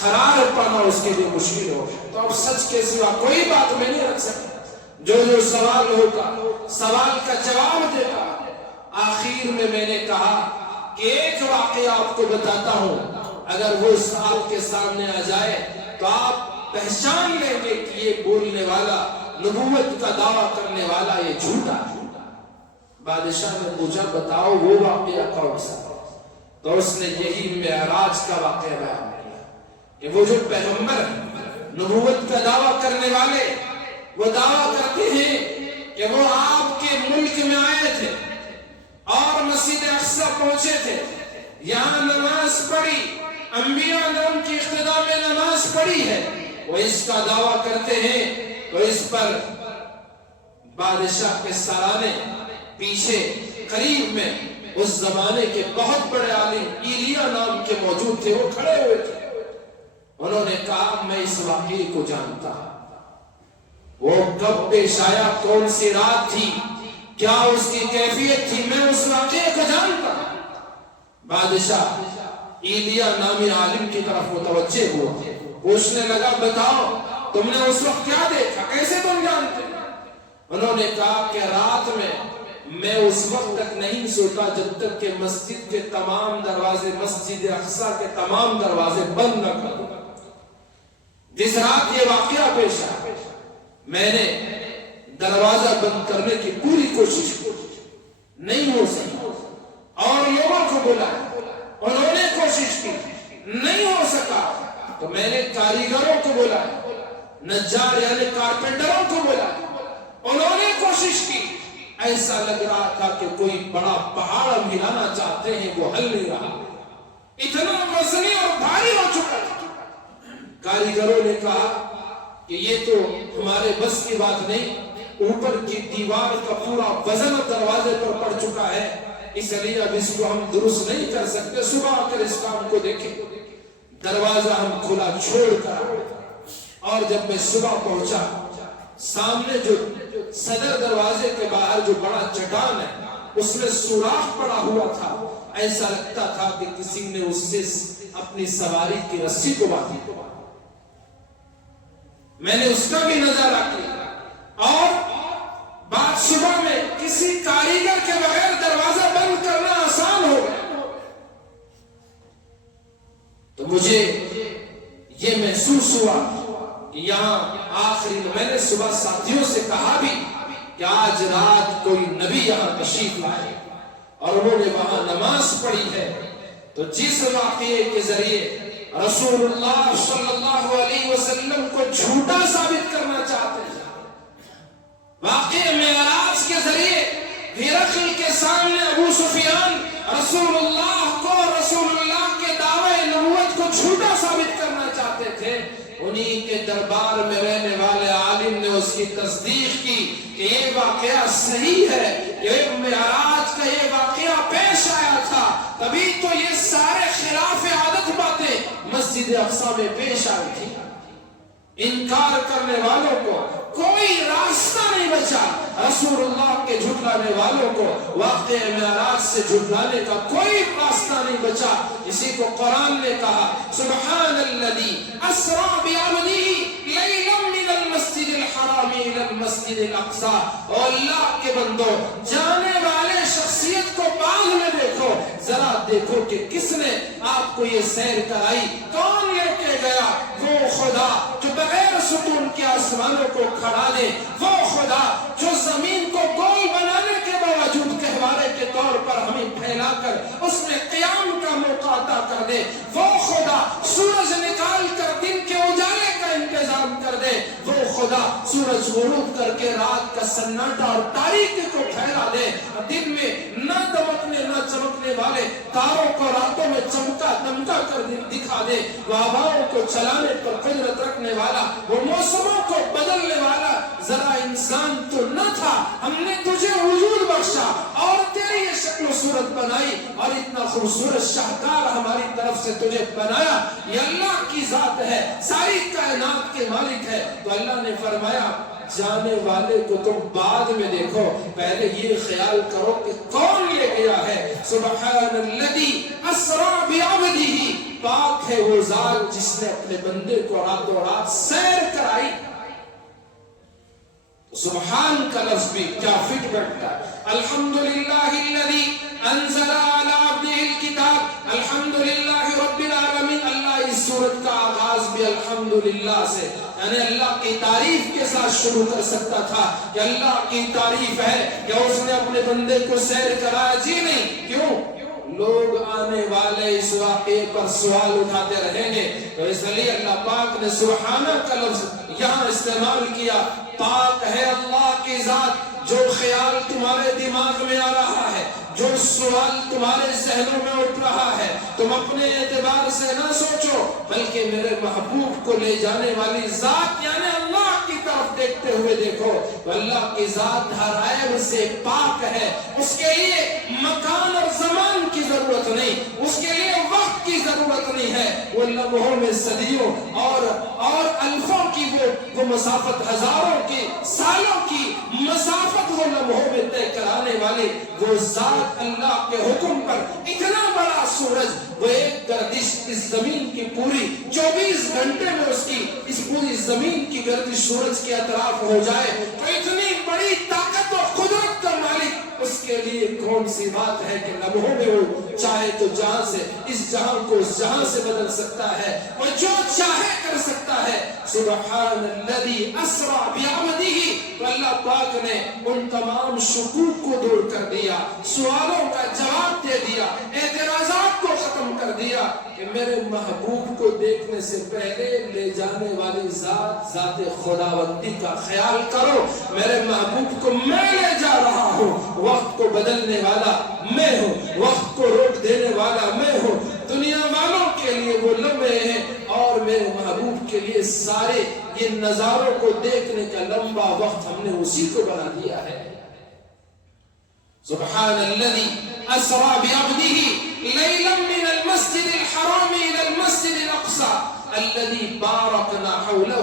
قرار پانا اس کے لیے مشکل ہو. تو اب سچ کے سوا کوئی بات میں نہیں رکھ سکتا. جو سوال ہوگا سوال کا جواب دے گا. آخر میں نے کہا کہ ایک واقعہ آپ کو بتاتا ہوں، اگر وہ آپ کے سامنے آ جائے تو آپ پہچان لیں گے کہ یہ بولنے والا، نبوت کا دعویٰ کرنے والا یہ جھوٹا. بادشاہ نے پوچھا بتاؤ وہ واقعہ کون سا؟ تو اس نے یہی معراج کا واقعہ بیان کیا کہ وہ جو پیغمبر نبوت کا دعویٰ کرنے والے وہ دعویٰ کرتے ہیں کہ وہ آپ کے ملک میں آئے تھے اور مسجد اقصی پہنچے تھے، یہاں نماز پڑھی، انبیاء نے ان کی اقتداء میں نماز پڑھی ہے. وہ اس کا دعویٰ کرتے ہیں تو اس پر بادشاہ کے سرانے پیچھے قریب میں اس زمانے کے بہت بڑے عالم ایلیا نام کے موجود تھے، وہ کھڑے ہوئے تھے. انہوں نے کہا میں اس واقعے کو جانتا ہوں، وہ کب پیش آیا، کون سی رات تھی، کیا اس کی کیفیت تھی، میں اس واقعے کو جانتا ہوں. بادشاہ ایلیا نامی عالم کی طرف متوجہ ہوا، پوچھنے لگا بتاؤ تم نے اس وقت کیا دیکھا، کیسے تم جانتے؟ انہوں نے کہا کہ رات میں اس وقت تک نہیں سوتا جب تک کہ مسجد کے تمام دروازے، مسجد اقصی کے تمام دروازے بند نہ کر دوں. جس رات یہ واقعہ پیش آیا میں نے دروازہ بند کرنے کی پوری کوشش کی، نہیں ہو سکا، اور لوگوں کو بلایا، انہوں نے کوشش کی، نہیں ہو سکا، تو میں نے کاریگروں کو بلایا، نجار یعنی کارپینٹروں کو بلایا، انہوں نے کوشش کی. ایسا لگ رہا تھا کہ کوئی بڑا پہاڑ ہم ہلانا چاہتے ہیں، وہ ہل نہیں رہا، اتنا وزنی اور بھاری ہو چکا تھا. کاریگروں نے کہا کہ یہ تو ہمارے بس کی بات نہیں، اوپر کی دیوار کا پورا وزن دروازے پر پڑ چکا ہے، اس لیے اب اس کو ہم درست نہیں کر سکتے، صبح آ کر اس کام کو دیکھیں. دروازہ ہم کھلا چھوڑ کر، اور جب میں صبح پہنچا سامنے جو صدر دروازے کے باہر جو بڑا چٹان ہے اس میں سوراخ پڑا ہوا تھا، ایسا لگتا تھا کہ کسی نے اس سے اپنی سواری کی رسی کو باندھی. میں نے اس کا بھی نظارہ کیا، اور بعد صبح میں کسی کاریگر کے بغیر دروازہ بند کرنا آسان ہو گیا. تو مجھے یہ محسوس ہوا کہ یہاں آخری میں نے صبح ساتھیوں سے کہا بھی کہ آج رات کوئی نبی یہاں تشریف لائے، اور انہوں نے وہاں نماز پڑھی ہے. تو جس واقعے کے ذریعے رسول اللہ صلی اللہ علیہ وسلم کو جھوٹا ثابت کرنا چاہتے ہیں، واقعے معراج کے ذریعے ہرقل کے سامنے ابو سفیان رسول اللہ کو، رسول اللہ کے دعوے نبوت کو جھوٹا ثابت کرنا چاہتے تھے. انہی کے دربار میں رہنے والے عالم نے اس کی تصدیق کی کہ یہ واقعہ صحیح ہے، یہ معراج کا یہ واقعہ پیش آیا تھا، تبھی تو یہ سارے خلاف عادت باتیں مسجد اقصی میں پیش آئی تھی. انکار کرنے والوں کو کوئی بچا رسول اللہ کے جھٹلانے والوں کو واقعہ معراج سے جھٹلانے کا کوئی راستہ نہیں بچا. اسی کو قرآن نے کہا سبحان الذی اسرا بعبدہ لیلا من المسجد الحرام الى المسجد الاقصی. اور اللہ کے بندو جانے والے شخصیت کو بعد میں دیکھو, ذرا دیکھو کہ کس نے آپ کو یہ سیر کرائی, کون لے کے گیا؟ وہ خدا جو بغیر ستون کے آسمانوں کو کھڑا دے, وہ خدا جو زمین کو گول بنانے کے باوجود گہوارے کے طور پر ہمیں پھیلا کر اس میں قیام کا موقع عطا کر دے, وہ خدا سورج نکال کر دن کے اجالے کا انتظام کر دے, وہ خدا سورج غروب کر کے رات کا سناٹا اور تاریکی کو پھیلا دے, دن میں نہ دمکنے نہ چمکنے والے تاروں کو راتوں میں چمکا دمکا کر دکھا دے, وہ ہواؤں کو چلانے پر قدرت رکھنے والا, وہ موسموں کو بدلنے والا. ذرا انسان تو نہ تھا, ہم نے تجھے وجود بخشا اور تیری یہ شکل و صورت بنائی اور اتنا خوبصورت شاہکار ہماری طرف سے تجھے بنایا. یہ اللہ کی ذات ہے, ساری کائنات کے مالک ہے. تو اللہ نے فرمایا جانے والے کو تم بعد میں دیکھو, پہلے یہ خیال کرو کہ کون لے گیا ہے. سبحان الذی اسرا بعبدہ, پاک ہے وہ ذات جس نے اپنے بندے کو راتوں رات سیر کرائی. سبحان کا لفظ بھی کیا فٹ بیٹھتا ہے. الحمدللہ الذی انزل علی عبدہ الکتاب, الحمدللہ رب العالمین. اللہ اس سورت کا آغاز بھی الحمدللہ سے, یعنی اللہ کی تعریف کے ساتھ شروع کر سکتا تھا کہ اللہ کی تعریف ہے کہ اس نے اپنے بندے کو سیر کرایا. جی نہیں, کیوں؟ لوگ آنے والے اس واقعے پر سوال اٹھاتے رہیں گے, تو اس لیے اللہ پاک نے سبحانہ کا لفظ یہاں استعمال کیا. پاک ہے اللہ کی ذات جو خیال تمہارے دماغ میں آ رہا ہے, جو سوال تمہارے ذہنوں میں اٹھ رہا ہے, تم اپنے اعتبار سے نہ سوچو بلکہ میرے محبوب کو لے جانے والی ذات یعنی اللہ کی طرف دیکھتے ہوئے دیکھو. اللہ کی ذات ہر عیب سے پاک ہے, اس کے لیے مکان اور زمان کی ضرورت نہیں, اس کے لیے وقت کی ضرورت نہیں ہے. وہ لمحوں میں صدیوں اور الفوں کی وہ مسافت, ہزاروں کی سالوں کی مسافت وہ لمحوں میں طے کرانے والی وہ ذات اللہ کے حکم پر اتنا بڑا سورج, وہ ایک گردش اس زمین کی پوری 24 گھنٹے میں اس کی اس پوری زمین کی گردش سورج کے اطراف ہو جائے, تو اتنی بڑی طاقت و قدرت کا مالک اس کے لیے کون سی بات ہے کہ لمحوں میں وہ چاہے تو جہاں سے اس جہاں کو اس جہاں سے بدل سکتا ہے, وہ جو چاہے کر سکتا ہے. سبحان الذی اسرا بعبدہ. تو اللہ پاک نے ان تمام شکوک کو دور کر دیا, سوالوں کا جواب دے دیا, اعتراضات کو ختم کر دیا کہ میرے محبوب کو دیکھنے سے پہلے لے جانے والی ذات خداوندی کا خیال کرو. میرے محبوب کو میں لے جا رہا ہوں, وقت کو بدلنے والا میں ہوں, وقت کو روک دینے والا میں ہوں. دنیا والوں کے لیے وہ لمحے ہیں اور میرے محبوب کے لیے سارے یہ نظاروں کو دیکھنے کا لمبا وقت ہم نے اسی کو بنا دیا ہے. سبحان الذی اسرا بعبدہ لیلا من المسجد الحرام الى المسجد الاقصى الذی بارکنا حولہ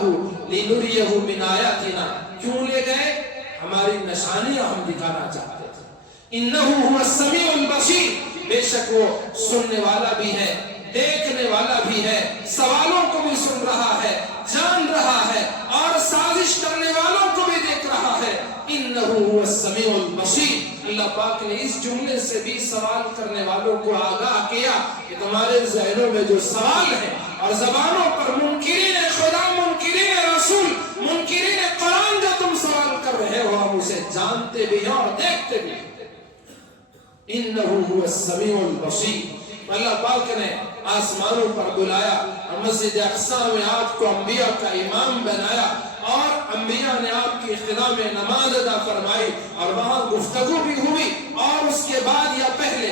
لنریہ من آیاتنا. کیوں لے گئے؟ ہماری نشانیاں ہم دکھانا چاہتے تھے. انہ هو السمیع البصیر, بے شک وہ سننے والا بھی ہے, دیکھنے والا بھی ہے, سوالوں کو بھی سن رہا ہے, جان رہا ہے اور سازش کرنے والوں کو بھی دیکھ رہا ہے. انہ هو السمیع البصیر. اللہ پاک نے اس جملے سے بھی سوال کرنے والوں کو آگاہ کیا کہ تمہارے ذہنوں میں جو سوال ہے اور زبانوں پر منکرین خدا, منکرین رسول, منکرین قرآن جو تم سوال کر رہے ہو, ہم اسے جانتے بھی ہیں اور دیکھتے بھی ہیں. انہ هو السمیع البصیر. اللہ پاک نے آسمانوں پر بلایا اور مسجد اقصی میں آپ کو انبیاء کا امام بنایا اور انبیاء نے آپ کی اقتداء میں نماز ادا فرمائی اور وہاں گفتگو بھی ہوئی. اور اس کے بعد یا پہلے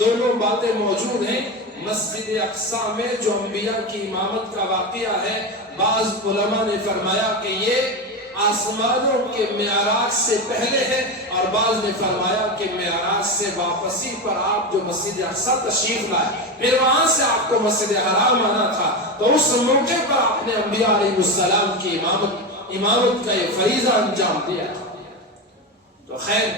دونوں باتیں موجود ہیں. مسجد اقصی میں جو انبیاء کی امامت کا واقعہ ہے, بعض علماء نے فرمایا کہ یہ آسمانوں کے معراج سے پہلے ہے اور بعض نے فرمایا کہ معراج سے واپسی پر آپ جو مسجد اقصی تشریف لائے, پھر وہاں سے آپ کو مسجد حرام آنا تھا, تو اس موقع پر آپ نے انبیاء علیہ السلام کی امامت کا یہ فریضہ انجام دیا تھا. تو خیر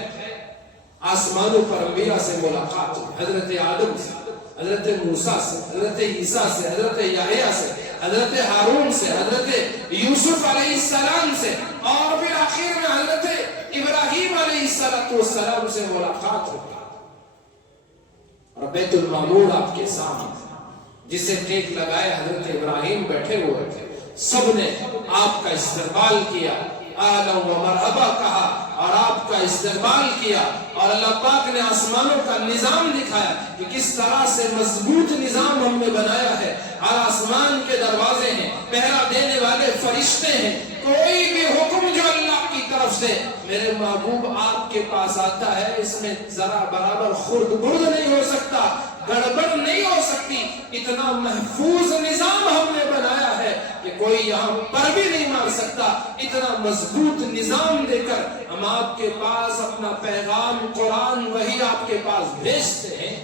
آسمانوں پر انبیاء سے ملاقات ہوئی، حضرت آدم سے، حضرت موسیٰ سے، حضرت عیسیٰ سے، حضرت یحییٰ سے، حضرت ہارون سے، حضرت یوسف علیہ السلام سے، اور پھر آخر میں حضرت ابراہیم علیہ السلام سے ملاقات ہوئی۔ اور بیت المعمور آپ کے سامنے، جسے ٹیک لگائے حضرت ابراہیم بیٹھے ہوئے تھے، سب نے آپ کا استقبال کیا، آلًا و مرحبا کہا اور آپ کا استقبال کیا، اور اللہ پاک نے آسمانوں کا نظام دکھایا کہ کس طرح سے مضبوط نظام ہم نے بنایا ہے۔ ہر آسمان کے دروازے ہیں، پہرا دینے والے فرشتے ہیں، کوئی بھی حکم جو اللہ کی طرف سے میرے محبوب آپ کے پاس آتا ہے، اس میں ذرا برابر خرد برد نہیں ہو سکتا، گڑبڑ نہیں ہو سکتی۔ اتنا محفوظ نظام ہم نے بنایا ہے کہ کوئی یہاں پر بھی نہیں مار سکتا۔ اتنا مضبوط نظام دے کر ہم آپ کے پاس اپنا پیغام قرآن وحی آپ کے پاس بھیجتے ہیں۔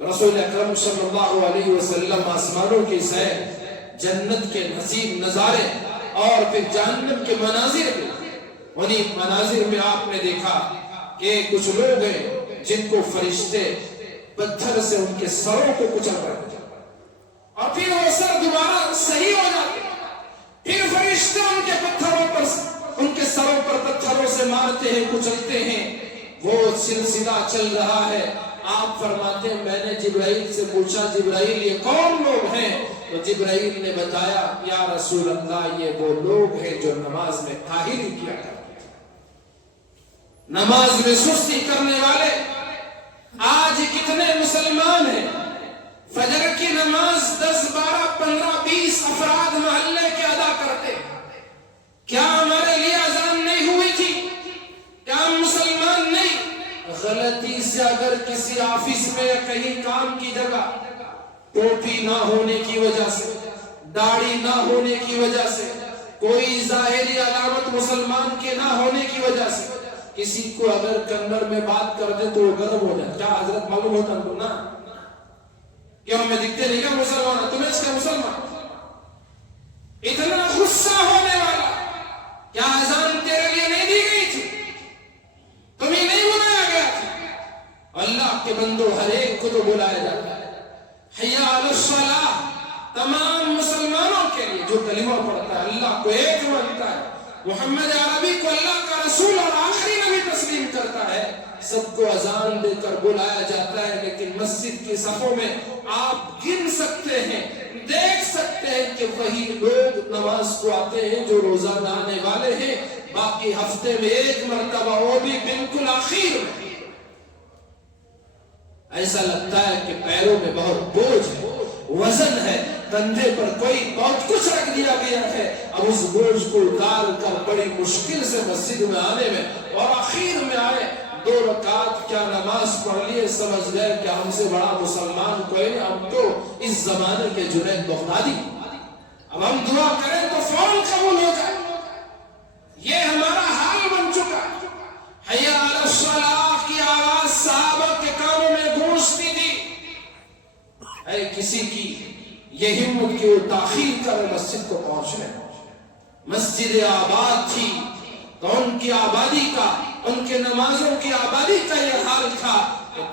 رسول اکرم صلی اللہ علیہ وسلم آسمانوں کی سیر، جنت کے نظیر نظارے اور پھر جہنم کے مناظر بھی، انہیں مناظر میں آپ نے دیکھا کہ کچھ لوگ ہیں جن کو فرشتے پتھر سے ان کے سروں کو کچل کرتے ہیں، اور پھر وہ سر دوبارہ صحیح ہو جاتے ہیں، پھر فرشتے ان کے پتھروں پر، ان کے سروں پر پتھروں سے مارتے ہیں، کچلتے ہیں۔ وہ سلسلہ چل رہا ہے۔ آپ فرماتے ہیں میں نے جبرائیل سے پوچھا، جبرائیل یہ کون لوگ ہیں؟ تو جبرائیل نے بتایا یا رسول اللہ یہ وہ لوگ ہیں جو نماز میں کاہلی کیا کرتے ہیں، نماز میں سستی کرنے والے۔ آج کتنے مسلمان ہیں فجر کی نماز 10 12 15 20 افراد محلے کے ادا کرتے ہیں؟ کیا ہمارے لیے اذان نہیں ہوئی تھی؟ کیا ہم مسلمان نہیں؟ غلطی سے اگر کسی آفس میں یا کہیں کام کی جگہ ٹوپی نہ ہونے کی وجہ سے، داڑھی نہ ہونے کی وجہ سے، کوئی ظاہری علامت مسلمان کے نہ ہونے کی وجہ سے کسی کو اگر کنڑ میں بات کر دے تو وہ گرم ہو جائے، کیا حضرت معلوم ہوتا ہم نا کہ ہمیں دکھتے نہیں کیا مسلمان، تمہیں اس کا مسلمان اتنا غصہ ہونے والا، کیا اذان تیرے لیے نہیں دی گئی تھی؟ تمہیں نہیں بلایا گیا تھا؟ اللہ کے بندو ہر ایک کو تو بلایا جاتا ہے۔ حی علی الصلاۃ تمام مسلمانوں کے لیے جو کلمہ پڑھتا ہے، اللہ کو ایک مانتا ہے، محمد عربی کو اللہ کا رسول اور آخری نبی تسلیم کرتا ہے، سب کو اذان دے کر بلایا جاتا ہے۔ لیکن مسجد کی صفوں میں آپ گن سکتے ہیں، دیکھ سکتے ہیں کہ وہی لوگ نماز کو آتے ہیں جو روزانہ آنے والے ہیں، باقی ہفتے میں ایک مرتبہ، وہ بھی بالکل آخر میں۔ ایسا لگتا ہے کہ پیروں میں بہت بوجھ ہے، وزن ہے، کندھے پر کوئی بہت کچھ رکھ دیا گیا ہے، اب اس بوجھ کو اتار کر بڑی مشکل سے مسجد میں آنے میں، اور آخر میں آئے 2 رکعت کیا نماز پڑھ لیے، سمجھ گئے کہ ہم سے بڑا مسلمان کوئی نہیں، ہم تو اس زمانے کے جنید بغدادی، اب ہم دعا کریں تو فوراً قبول ہو جائے۔ یہ ہمارا حال بن چکا ہے۔ حی علی الصلاۃ کی آواز صحابہ کے کانوں میں گونجتی تھی۔ اے کسی کی یہ ہمت کہ وہ تاخیر کر مسجد کو پہنچنے، مسجد آباد تھی تو ان کی آبادی کا، ان کے نمازوں کی آبادی کا یہ حال تھا،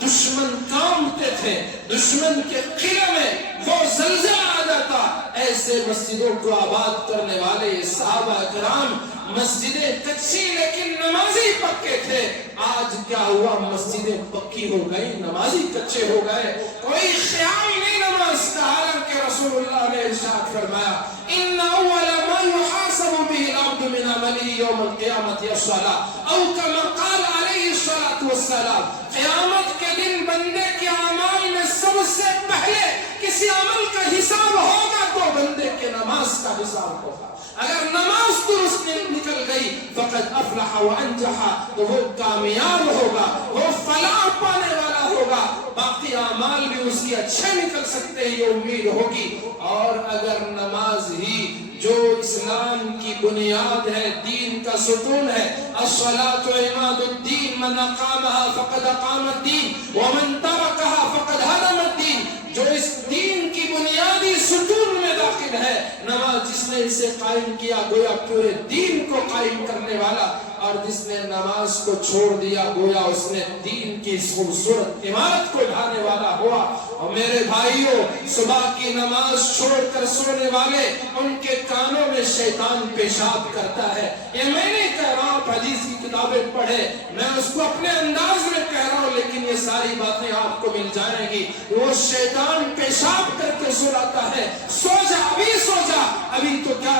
دشمن کانپتے تھے، دشمن کے قلعے میں وہ زلزلہ آ جاتا۔ ایسے مسجدوں کو آباد کرنے والے صحابہ اکرام، مسجدیں کچی لیکن نمازی پکے تھے۔ آج کیا ہوا؟ مسجدیں پکی ہو گئی، نمازی کچے ہو گئے، کوئی خیال نہیں نماز کا۔ حالانکہ رسول اللہ نے ارشاد فرمایا ان اول ما يحاسب به العبد من عمله يوم القيامة الصلاة، او كما قال عليه الصلاة والسلام، قیامت کے دن بندے کے اعمال میں سب سے پہلے کسی عمل کا حساب ہوگا تو بندے کے نماز کا حساب ہوگا۔ اگر نماز درست نکل گئی فقد افلح وانجح، تو وہ کامیاب ہوگا، وہ فلاح پانے والا ہوگا۔ باقی اعمال بھی اس کی اچھے نکل سکتے ہیں، یہ امید ہوگی۔ اور اگر نماز ہی جو اسلام کی بنیاد ہے، دین کا ستون ہے، الصلاۃ عماد الدین، من اقامها فقد اقام الدین ومن ترکها فقد هدم الدین، جو اس دین کی بنیادی ستون میں داخل ہے۔ نماز جس نے اسے قائم کیا گویا پورے دین کو قائم کرنے والا، اور جس نے نماز کو چھوڑ دیا گویا اس نے دین کی خوبصورت عمارت کو ڈھانے والا ہوا۔ اور میرے بھائیوں، صبح کی نماز چھوڑ کر سونے والے، ان کے کانوں میں شیطان پیشاب کرتا ہے۔ یہ میں نہیں کہہ رہا ہوں، حدیث کی کتابیں پڑھے، میں اس کو اپنے انداز میں کہہ رہا ہوں، لیکن یہ ساری باتیں آپ کو مل جائیں گی۔ وہ شیطان پیشاب کر کے سلاتا ہے، سو جا، ابھی سو جا، ابھی تو کیا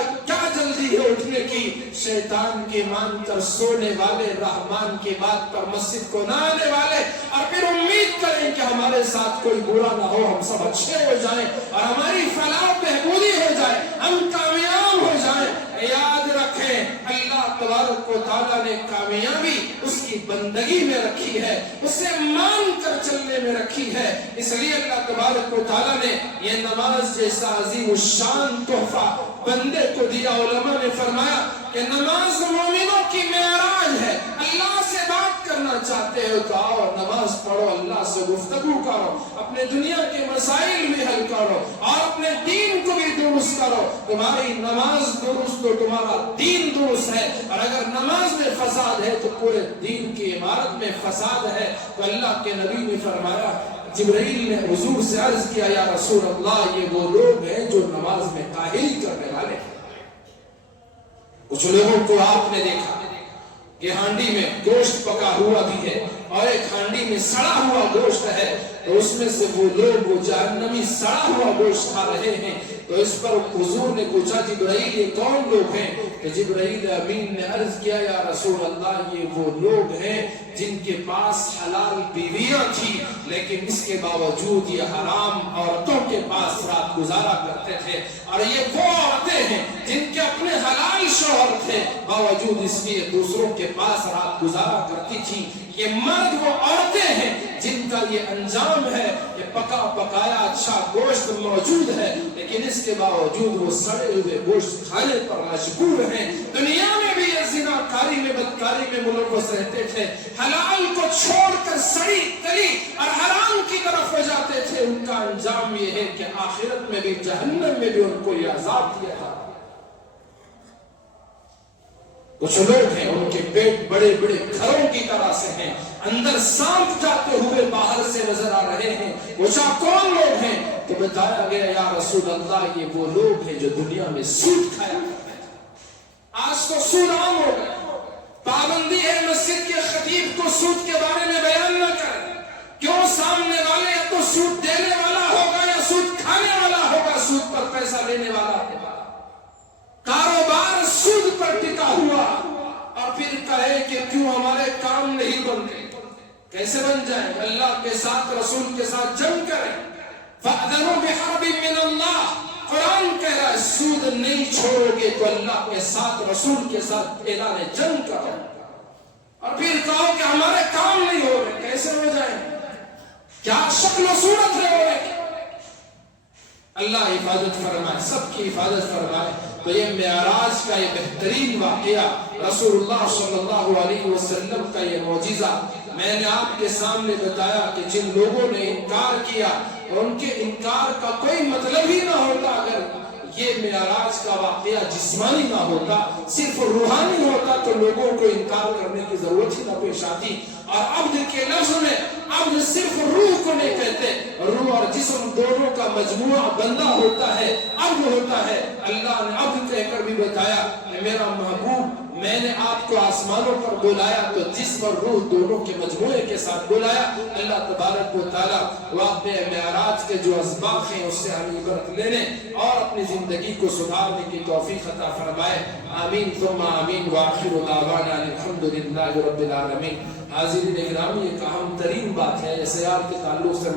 جلدی ہے اٹھنے کی۔ شیطان کی مان کر سونے والے، رحمان کی بات پر مسجد کو نہ آنے والے، اور پھر امید کریں کہ ہمارے ساتھ کوئی برا نہ ہو، ہم سب اچھے ہو جائیں اور ہماری فلاح بہبودی ہو جائے، ہم کامیاب ہو جائیں۔ یاد رکھیں، اللہ تبارک و تعالیٰ نے کامیابی اس کی بندگی میں رکھی ہے، اسے مان کر چلنے میں رکھی ہے۔ اس لیے اللہ تبارک و تعالیٰ نے یہ نماز جیسا عظیم الشان تحفہ بندے کو دیا۔ علماء نے فرمایا کہ نماز مومنوں کی معراج ہے۔ اللہ سے بات کرنا چاہتے ہو تو آؤ، نماز پڑھو، اللہ سے گفتگو کرو، اپنے دنیا کے مسائل بھی حل کرو اور اپنے دین کو بھی درست کرو۔ تمہاری نماز درست تو تمہارا دین درست ہے، اور اگر نماز میں فساد ہے تو پورے دین کی عمارت میں فساد ہے۔ تو اللہ کے نبی نے فرمایا، جبرائیل نے حضور سے عرض کیا، یا رسول اللہ، یہ وہ لوگ ہیں جو نماز میں کاہلی کرنے والے ہیں۔ کچھ لوگوں کو آپ نے دیکھا کہ ہانڈی میں گوشت پکا ہوا بھی ہے اور ایک ہانڈی میں سڑا ہوا گوشت ہے، تو اس میں سے وہ لوگ وہ جہنمی سڑا ہوا گوشت کھا رہے ہیں۔ تو اس پر حضور نے پوچھا، جبرائیل یہ کون لوگ ہیں؟ تو جبرائیل امین نے عرض کیا، یا رسول اللہ، یہ وہ لوگ ہیں جن کے پاس حلال بیویاں تھی، لیکن اس کے باوجود یہ حرام عورتوں کے پاس رات گزارا کرتے تھے۔ اور یہ وہ عورتیں ہیں جن کے اپنے حلال شوہر تھے، باوجود اس لیے دوسروں کے پاس رات گزارا کرتی تھی۔ یہ مرد وہ عورتیں ہیں جن کا یہ انجام ہے، یہ پکا پکایا اچھا گوشت موجود ہے، لیکن اس کے باوجود وہ سڑے ہوئے گوشت کھانے پر مجبور ہیں۔ دنیا میں بھی یہ زنا کاری میں، بدکاری میں ملوث رہتے تھے، حلال کو چھوڑ کر سڑی تلی اور حرام کی طرف ہو جاتے تھے۔ ان کا انجام یہ ہے کہ آخرت میں بھی، جہنم میں بھی ان کو یہ عذاب دیا تھا۔ کچھ لوگ ہیں، ان کے پیٹ بڑے بڑے گھروں کی طرح سے ہیں، اندر سانپ جاتے ہوئے باہر سے نظر آ رہے ہیں۔ پوچھا کون لوگ ہیں؟ تو بتایا گیا، یا رسول اللہ، یہ وہ لوگ ہیں جو دنیا میں سود کھایا کرتے ہیں۔ آج تو سود عام ہو گئے، پابندی ہے مسجد کے خطیب کو سود کے بارے میں بیان نہ کریں۔ کیوں؟ سامنے والے یا تو سود دینے والا ہوگا یا سود کھانے والا ہوگا، سود پر پیسہ لینے والا ہوگا۔ کاروبار سود پر ٹکا ہوا، اور پھر کہے کہ کیوں ہمارے کام نہیں بنتے؟ کیسے بن جائیں؟ اللہ کے ساتھ، رسول کے ساتھ جنگ کریں۔ فَأْذَنُوا بِحَرْبٍ مِّنَ اللَّهِ، قرآن کہہ رہا ہے سود نہیں چھوڑو گے تو اللہ کے ساتھ، رسول کے ساتھ اعلان جنگ کرو، اور پھر کہو کہ ہمارے کام نہیں ہو رہے۔ کیسے ہو جائیں؟ کیا شکل و صورت ہے ہو رہے؟ اللہ حفاظت فرمائے، سب کی حفاظت فرمائے۔ تو یہ معراج کا یہ بہترین واقعہ، رسول اللہ صلی اللہ علیہ وسلم کا یہ معجزہ میں نے آپ کے سامنے بتایا کہ جن لوگوں نے انکار کیا، اور ان کے انکار کا کوئی مطلب ہی نہ ہوتا اگر یہ معراج کا واقعہ جسمانی نہ ہوتا، صرف روحانی ہوتا، تو لوگوں کو انکار کرنے کی ضرورت ہی نہ پیش آتی۔ اور عبد کے لفظ میں عبد صرف روح کو نہیں کہتے، روح اور جسم دونوں کا مجموعہ بندہ ہوتا ہے، عبد ہوتا ہے۔ اللہ نے عبد کہہ کر بھی بتایا کہ میرا محبوب، میں نے آپ کو آسمانوں پر بلایا تو جسم اور روح دونوں کے مجموعے کے ساتھ بلایا۔ اللہ تبارک و تعالیٰ واقعہ معراج کے جو اسباق ہیں اس سے ہم عبرت لینے اور اپنی زندگی کو سدھارنے کی توفیق عطا فرمائے۔ آمین ثم آمین، وآخر دعوانا الحمدللہ رب العالمین۔ حاضرین اکرام، یہ ایک اہم ترین بات ہے، اس سیار کے تعلق سے